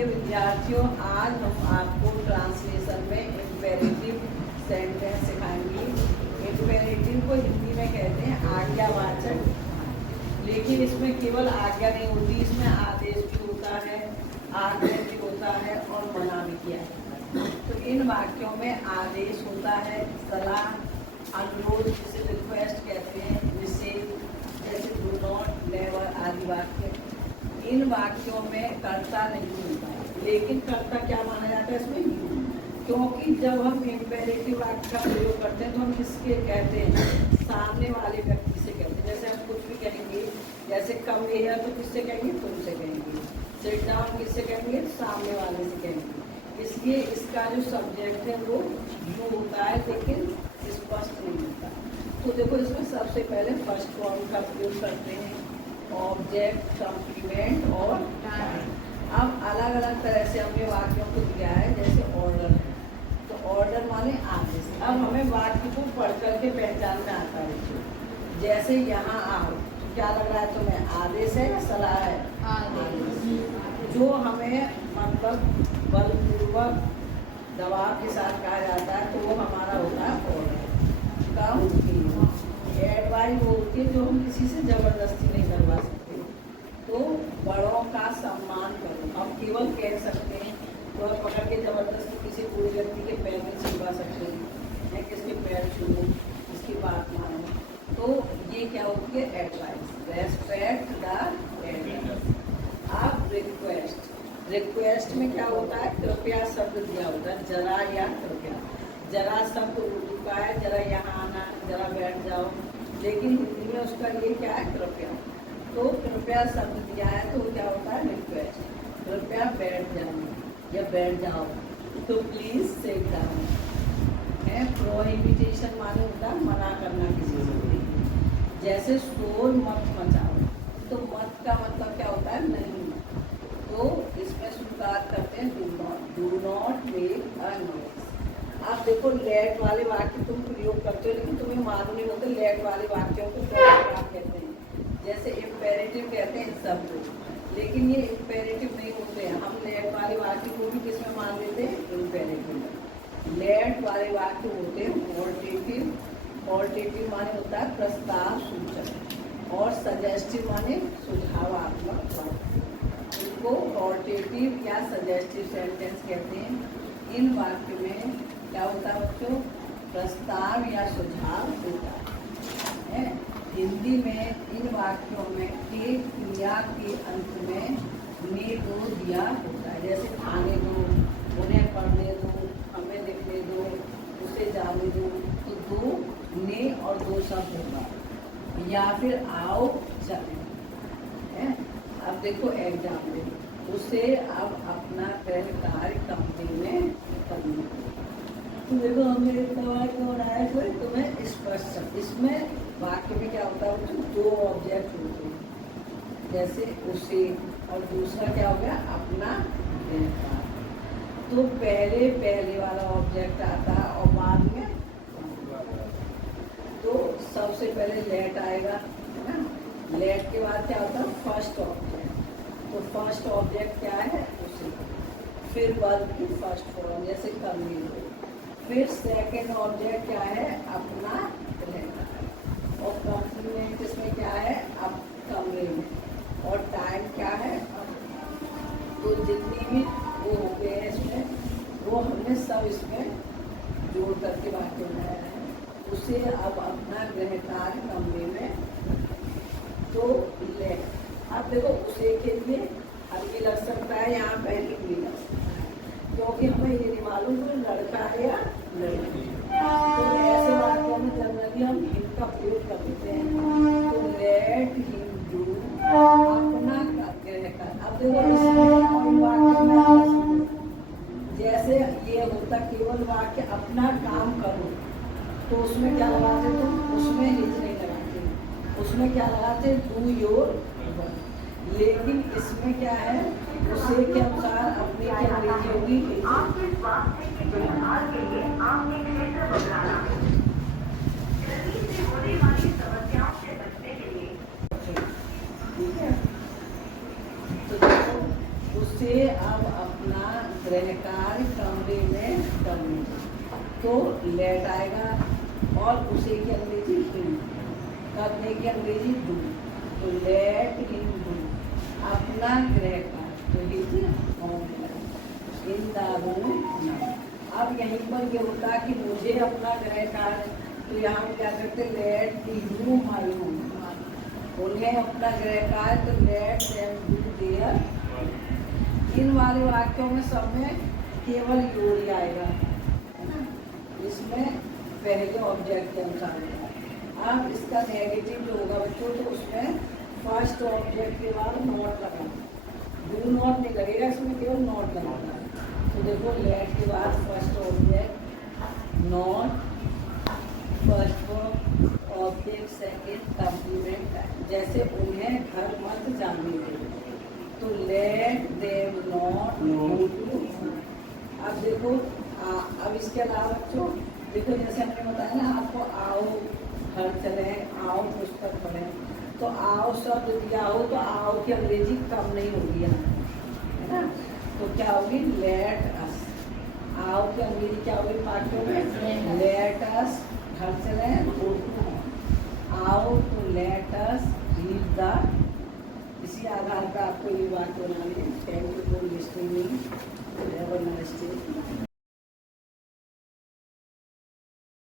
देखिए विद्यार्थियों, आज हम आपको ट्रांसलेशन में इम्पेरेटिव सेंटेंस सिखाएंगे। इम्पेरेटिव को हिंदी में कहते हैं आज्ञावाचक, लेकिन इसमें केवल आज्ञा नहीं होती, इसमें आदेश भी होता है, आग्रह भी होता है और मना भी किया जाता है। तो इन वाक्यों में आदेश होता है, सलाह, अनुरोध जिसे रिक्वेस्ट कहते हैं, निषेध जैसे डू नॉट, नेवर आदि वाक्य। इन वाक्यों में कर्ता नहीं होता है, लेकिन कर्ता क्या माना जाता है इसमें, क्योंकि जब हम इम्पेरेटिव वाक्य का प्रयोग करते हैं तो हम किसके कहते हैं, सामने वाले व्यक्ति से कहते हैं। जैसे हम कुछ भी कहेंगे, जैसे कम हियर तो किससे कहेंगे, तुमसे कहेंगे। सिट डाउन किससे कहेंगे, सामने वाले से कहेंगे। इसलिए इसका जो सब्जेक्ट है वो यू होता है, लेकिन स्पष्ट नहीं होता। तो देखो इसमें सबसे पहले फर्स्ट फॉर्म का प्रयोग करते हैं, ऑब्जेक्ट, कम्प्लीमेंट और टाइम। अब अलग अलग तरह से हमने वाक्यों को दिया है, जैसे ऑर्डर है तो ऑर्डर माने आदेश। अब हमें वाक्य को पढ़ करके पहचान में आता है। जैसे यहाँ आओ, क्या लग रहा है तुम्हें, आदेश है या सलाह है, आदेश। जो हमें मतलब बलपूर्वक दबाव के साथ कहा जाता है तो वो हमारा होता है ऑर्डर। कम एडवाइस वो होती है जो हम किसी से जबरदस्ती नहीं करवा सकते। तो बड़ों का सम्मान करो, हम केवल कह सकते हैं, तो आप पकड़ के जबरदस्ती किसी बूढ़े व्यक्ति के पैर में छिपा सकते हैं या किसके पैर छूओ, इसकी बात मानो। तो ये क्या होती है, एडवाइस, रेस्पेक्ट द एडवाइस। अब रिक्वेस्ट, रिक्वेस्ट में क्या होता है, कृपया शब्द दिया होता है, जरा या कृपया। जरा शब्द उर्दू का है, जरा यहाँ आना, जरा बैठ जाओ, लेकिन हिंदी में उसका ये क्या है, कृपया। तो कृपया शब्द दिया है तो क्या होता है, रिक्वेस्ट। कृपया बैठ जाओ या बैठ जाओ, तो प्लीज सिट डाउन है। प्रोहिबिटेशन माने होता है मना करना किसी से, जैसे शोर मत मचाओ, तो मत का मतलब क्या होता है, नहीं। तो इसमें स्वीकार करते हैं do not make a noise. आप देखो लेट वाले वाक्य तुम प्रयोग करते हो, लेकिन तुम्हें मालूम नहीं होते लेट वाले वाक्यों को क्या कहते हैं। जैसे इम्पेरेटिव कहते हैं शब्द, लेकिन ये इम्पेरेटिव नहीं होते हैं। हम लेट वाले वाक्य को भी किसमें मान लेते हैं, इम्पेरेटिव में। लेट वाले वाक्य होते हैं ऑल्टेटिव। ऑल्टेटिव माने होता है प्रस्ताव सूचक, और सजेस्टिव माने सुझावात्मक वाक्य। इनको ऑल्टेटिव या सजेस्टिव सेंटेंस कहते हैं। इन वाक्य में क्या होता है बच्चों, प्रस्ताव या सुझाव होता है। हिंदी में इन वाक्यों में एक क्रिया के अंत में ने दो दिया होता है, जैसे खाने दो, उन्हें पढ़ने दो, हमें लिखने दो, उसे जाने दो। तो दो ने और दो शब्द होगा, या फिर आओ चले। अब देखो एग्जाम्पल, उसे अब अपना गृह कार्य कंपनी में करना। तो देखो हमने बनाया तुम्हें स्पष्ट। इसमें वाक्य में क्या होता है, दो ऑब्जेक्ट होते हैं, जैसे उसे, और दूसरा क्या हो गया, अपना गृह कार्य। तो पहले वाला ऑब्जेक्ट आता है और बाद में, तो सबसे पहले लेट आएगा, है ना। लेट के बाद क्या होता है, फर्स्ट ऑब्जेक्ट। तो फर्स्ट ऑब्जेक्ट क्या है, उसे। फिर वर्ब की फर्स्ट फॉर्म, जैसे करने दो। फिर सेकंड ऑब्जेक्ट क्या है, अपना गृह कार्य। और कम्प्लीमेंट इसमें क्या है, अब कमरे में। और टाइम क्या है, तो जितनी भी वो हो गए हैं इसमें, वो हमने सब इसमें जोड़ करके वाक्य बनाया है। उसे अब अपना गृह कार्य कमरे में, तो ले। अब देखो उसे के लिए अब भी लग सकता है, यहाँ पहले भी लग सकता है, क्योंकि हमें ये नहीं मालूम कोई लड़का है या लड़की। तो ऐसे वाक्यों में जनरली हम हिम का प्रयोग कर देते हैं। तो लेट हिम डू अपना गृह कार्य। अब देखो इसमें वाक्य में जैसे ये होता केवल वाक्य अपना काम करो, तो उसमें क्या लगाते, तो उसमें हिज नहीं लगाते, उसमें क्या लगाते, डू योर वर्क। लेकिन इसमें क्या है, उसे के अनुसार अपनी क्या अंग्रेजी होगी, आपके स्वास्थ्य के देखभाल के लिए आपने क्षेत्र बदलाना, गरीबी से होने वाली समस्याओं से बचने के लिए, ठीक है। तो देखो उसे अब अपना गृह कार्य कमरे में करने, तो लेट आएगा और उसे की अंग्रेजी हिम, करने की अंग्रेजी डू, तो लेट हिम डू अपना गृह कार्य, तो his homework in the room now. अब यहीं पर ये होता कि मुझे अपना गृह कार्य, तो यहाँ क्या करते लेट यू माई होम, उन्हें अपना गृह कार्य, तो लेट देम डू देयर। इन वाले वाक्यों में सब में केवल योर ही आएगा, है ना, इसमें पहले ऑब्जेक्ट के अनुसार होगा। अब इसका नेगेटिव जो होगा बच्चों, तो उसमें फर्स्ट ऑब्जेक्ट के बाद नॉट लगा, डू नॉट नहीं लगेगा, इसमें केवल नॉट लगेगा। तो देखो लेट के बाद first object not, first object second complement, जैसे उन्हें घर मत जाने दें, तो let them not go to. अब देखो अब इसके अलावा बच्चों देखो, जैसे हमने बताया ना आपको, आओ घर चले, आओ पुस्तक पढ़ें, तो आओ शब्द दिया हो तो आओ की अंग्रेजी कम नहीं होगी यहाँ, है ना, तो क्या होगी लेट अस। आओ की अंग्रेजी क्या होगी पाठों में, लेट अस घर चले, गो टू आओ, तो लेट अस रीड द। इसी आधार पर आपको ये बात बनानी है। Thank you for listening, have a nice day.